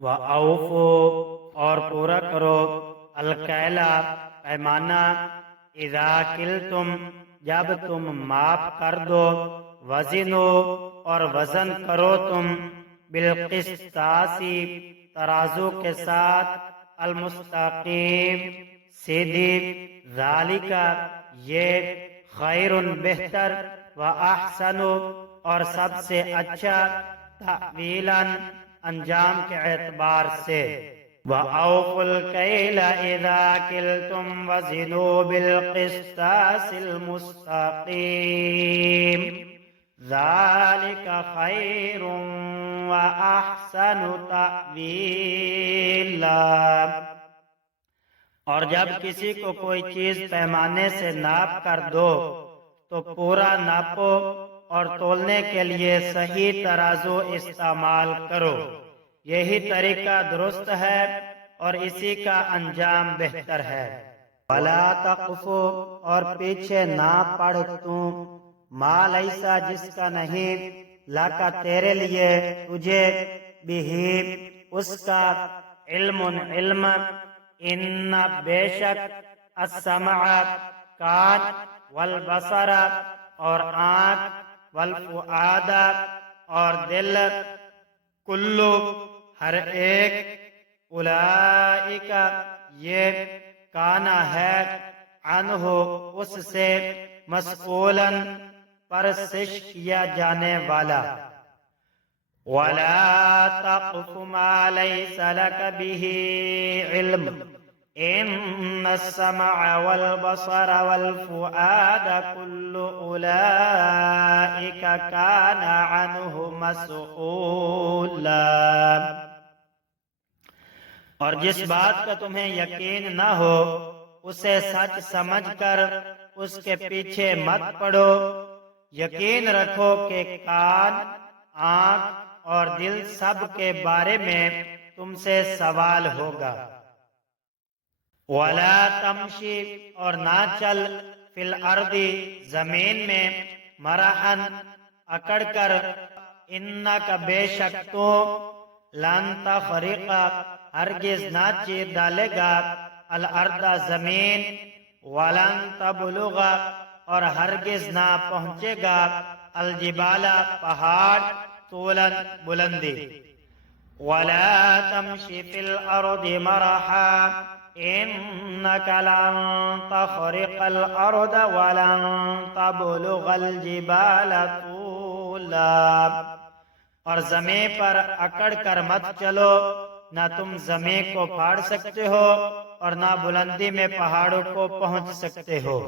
وَأَوْفُوا اور پورا کرو الکیلا پیمانہ اذا کلتم جب تم ماپ کر دو وزنو اور وزن کرو تم بالقسطاسی ترازو کے ساتھ المستقیم سیدھی ذالک یہ خیر بہتر و احسن اور سب سے اچھا تأویلاً انجام کے اعتبار سے وَأَوْفُوا الْكَيْلَ إِذَا كِلْتُمْ وَزِنُوا بِالْقِسْطَاسِ الْمُسْتَقِيمِ ذَلِكَ خَيْرٌ وَأَحْسَنُ تَأْوِيلًا۔ اور جب کسی کو کوئی چیز پیمانے سے ناپ کر دو تو پورا ناپو اور تولنے کے لیے صحیح ترازو استعمال کرو، یہی طریقہ درست ہے اور اسی کا انجام بہتر ہے۔ وَلَا تَقْفُ اور پیچھے نہ پڑھ تم ما لیسا جس کا نہیں لَکَ تیرے لیے تجھے بِہِ اس کا علم ان بے شک السمع کان والبصر اور آنکھ والفؤاد اور دل کلو ہر ایک اولئک یہ کانا ہے عنہ اس سے مسئولاً پرسش کیا جانے والا۔ وَلَا تَقْفُ مَا لَيْسَ لَكَ بِهِ عِلْمٌ إِنَّ السَّمْعَ وَالْبَصَرَ وَالْفُؤَادَ كُلُّ أُولَئِكَ كَانَ عَنْهُ مسئولا۔ اور جس بات کا تمہیں یقین نہ ہو اسے سچ سمجھ کر اس کے پیچھے مت پڑو، یقین رکھو کہ کان، آنکھ اور دل سب کے بارے میں تم سے سوال ہوگا۔ وَلَا تَمْشِ اور نہ چل فِي الْأَرْضِ زمین میں مَرَحًا اکڑ کر، اِنَّکَ بے شک تو لَن تَخْرِقَ ہرگز نہ چیر ڈالے گا الْأَرْضَ زمین، وَلَن تَبْلُغَ اور ہرگز نہ پہنچے گا الجبال پہاڑ طولاً بلندی۔ وَلَا تَمْشِ فِي الْأَرْضِ مَرَحًا إِنَّكَ لَن تَخْرِقَ الْأَرْضَ وَلَن تَبْلُغَ الْجِبَالَ طُولًا اور زمین پر اکڑ کر مت چلو، نہ تم زمین کو پھاڑ سکتے ہو اور نہ بلندی میں پہاڑوں کو پہنچ سکتے ہو۔